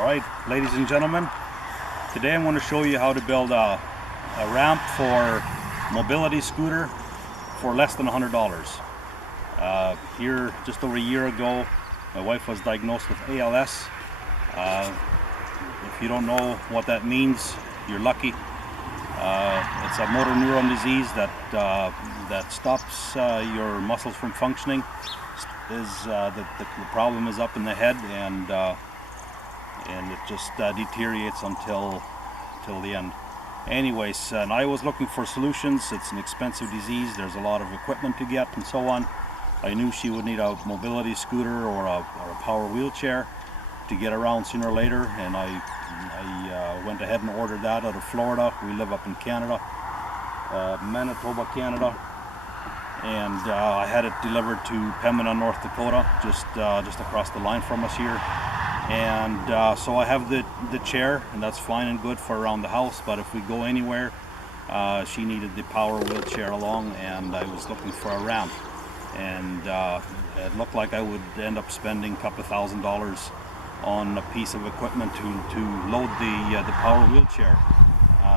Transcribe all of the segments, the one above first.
Alright, ladies and gentlemen, today I'm going to show you how to build a ramp for mobility scooter for less than $100. Here, just over a year ago, my wife was diagnosed with ALS. If you don't know what that means, you're lucky. It's a motor neuron disease that stops your muscles from functioning. The problem is up in the head, and it just deteriorates until the end. Anyways, and I was looking for solutions. It's an expensive disease. There's a lot of equipment to get and so on. I knew she would need a mobility scooter or a power wheelchair to get around sooner or later, and I went ahead and ordered that out of Florida. We live up in Canada, Manitoba, Canada, and I had it delivered to Pembina, North Dakota, just across the line from us here. And so I have the chair, and that's fine and good for around the house, but if we go anywhere, she needed the power wheelchair along, and I was looking for a ramp. And it looked like I would end up spending a couple $1,000s on a piece of equipment to load the power wheelchair.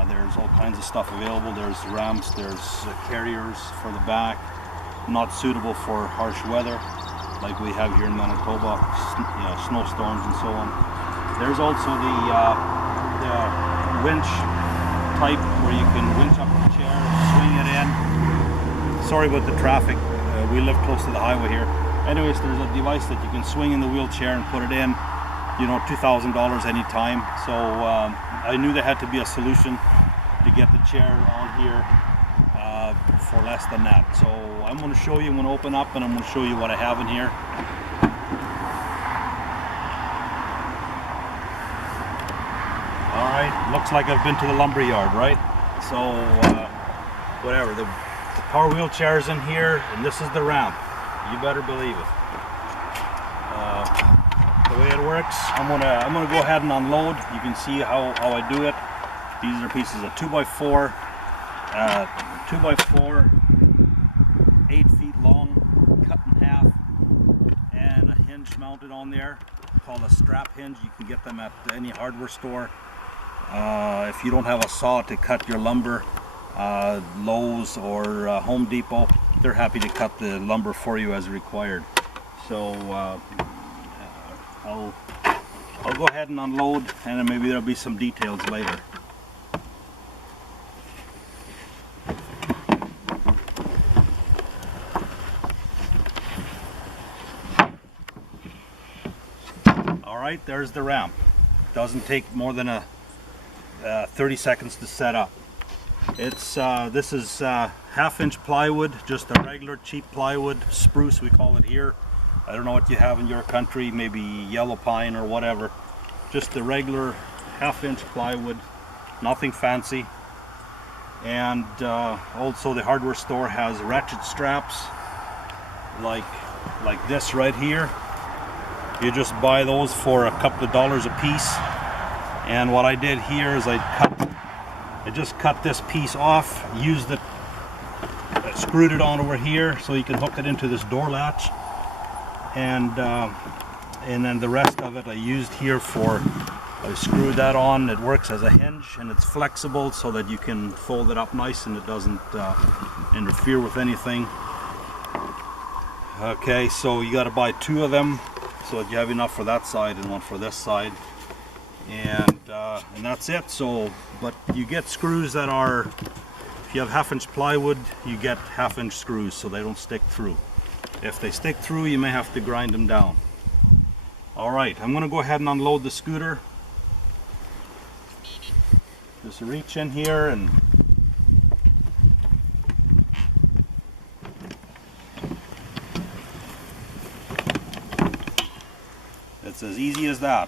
There's all kinds of stuff available. There's ramps, there's carriers for the back, not suitable for harsh weather like we have here in Manitoba, snowstorms and so on. There's also the winch type where you can winch up the chair, swing it in. Sorry about the traffic. We live close to the highway here. Anyways, there's a device that you can swing in the wheelchair and put it in, $2,000 anytime. So I knew there had to be a solution to get the chair on here for less than that. So I'm going to show you. I'm going to open up and I'm going to show you what I have in here. Alright, looks like I've been to the lumber yard, right? So whatever, the power wheelchair is in here, and this is the ramp. You better believe it. The way it works, I'm gonna go ahead and unload. You can see how I do it. These are pieces of 2x4, 8 feet long, cut in half, and a hinge mounted on there called a strap hinge. You can get them at any hardware store. If you don't have a saw to cut your lumber, Lowe's or Home Depot, they're happy to cut the lumber for you as required. So I'll go ahead and unload, and then maybe there'll be some details later. Alright, there's the ramp. Doesn't take more than 30 seconds to set up. This is 1/2-inch plywood, just a regular cheap plywood, spruce we call it here. I don't know what you have in your country, maybe yellow pine or whatever. Just a regular 1/2-inch plywood, nothing fancy. And also the hardware store has ratchet straps like this right here. You just buy those for a couple of dollars a piece. And what I did here is I just cut this piece off, used it, screwed it on over here so you can hook it into this door latch, and then the rest of it I used here I screwed that on. It works as a hinge, and it's flexible so that you can fold it up nice and it doesn't interfere with anything. Okay, so you got to buy 2 of them so that you have enough for that side and one for this side. And that's it. So, but you get screws that are, if you have 1/2-inch plywood, you get 1/2-inch screws so they don't stick through. If they stick through, you may have to grind them down. Alright, I'm going to go ahead and unload the scooter. Just reach in here and it's as easy as that.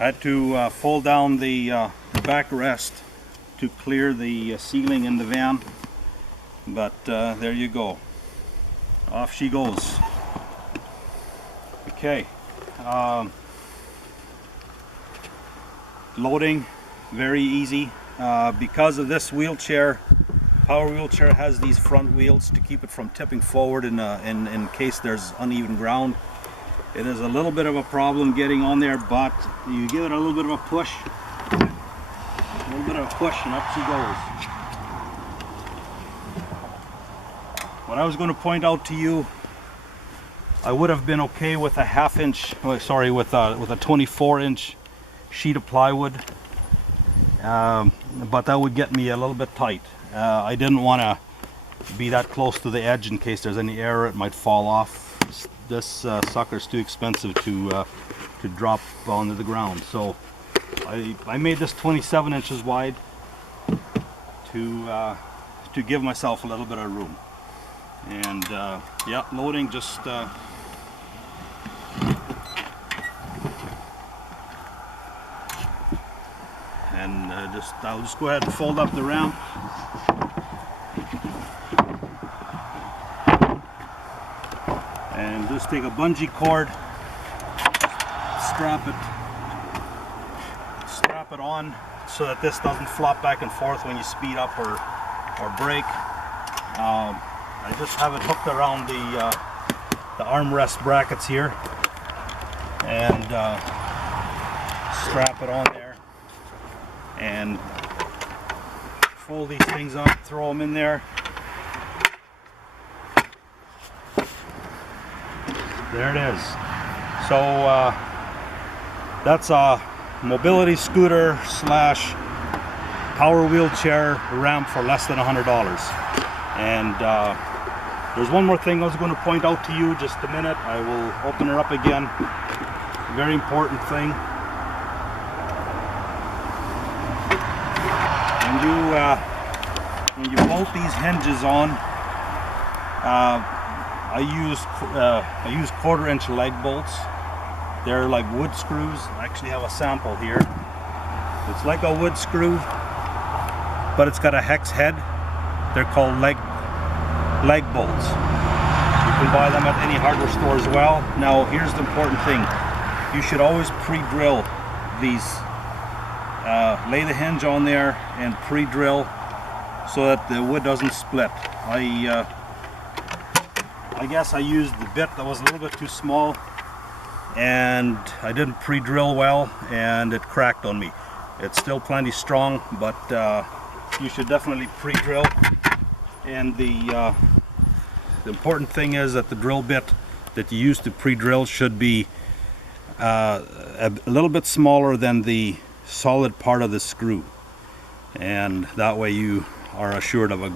I had to fold down the backrest to clear the ceiling in the van, but there you go. Off she goes. Okay. Loading, very easy. Because of this wheelchair, power wheelchair has these front wheels to keep it from tipping forward in case there's uneven ground. It is a little bit of a problem getting on there, but you give it a little bit of a push, and up she goes. What I was going to point out to you, I would have been okay with a with a 24-inch sheet of plywood, but that would get me a little bit tight. I didn't want to be that close to the edge in case there's any error, it might fall off. This sucker's too expensive to drop onto the ground, so I made this 27 inches wide to give myself a little bit of room. And yeah, loading just I'll just go ahead and fold up the ramp. And just take a bungee cord, strap it on so that this doesn't flop back and forth when you speed up or brake. I just have it hooked around the armrest brackets here, and strap it on there, and fold these things up, throw them in there. There it is. So that's a mobility scooter slash power wheelchair ramp for less than $100. And there's one more thing I was going to point out to you. Just a minute, I will open her up again. Very important thing. When you bolt these hinges on, I use 1/4-inch leg bolts. They're like wood screws. I actually have a sample here. It's like a wood screw, but it's got a hex head. They're called leg bolts. You can buy them at any hardware store as well. Now here's the important thing. You should always pre-drill these. Lay the hinge on there and pre-drill so that the wood doesn't split. I guess I used the bit that was a little bit too small, and I didn't pre-drill well, and it cracked on me. It's still plenty strong, but you should definitely pre-drill. And the important thing is that the drill bit that you use to pre-drill should be a little bit smaller than the solid part of the screw, and that way you are assured of a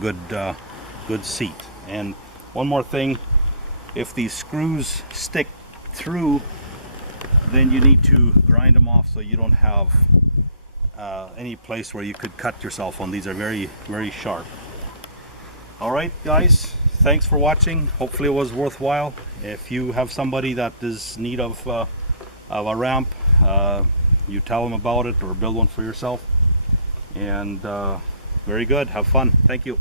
good seat. And one more thing, if these screws stick through, then you need to grind them off so you don't have any place where you could cut yourself on. These are very, very sharp. Alright guys, thanks for watching. Hopefully it was worthwhile. If you have somebody that is in need of a ramp, you tell them about it or build one for yourself. And very good, have fun. Thank you.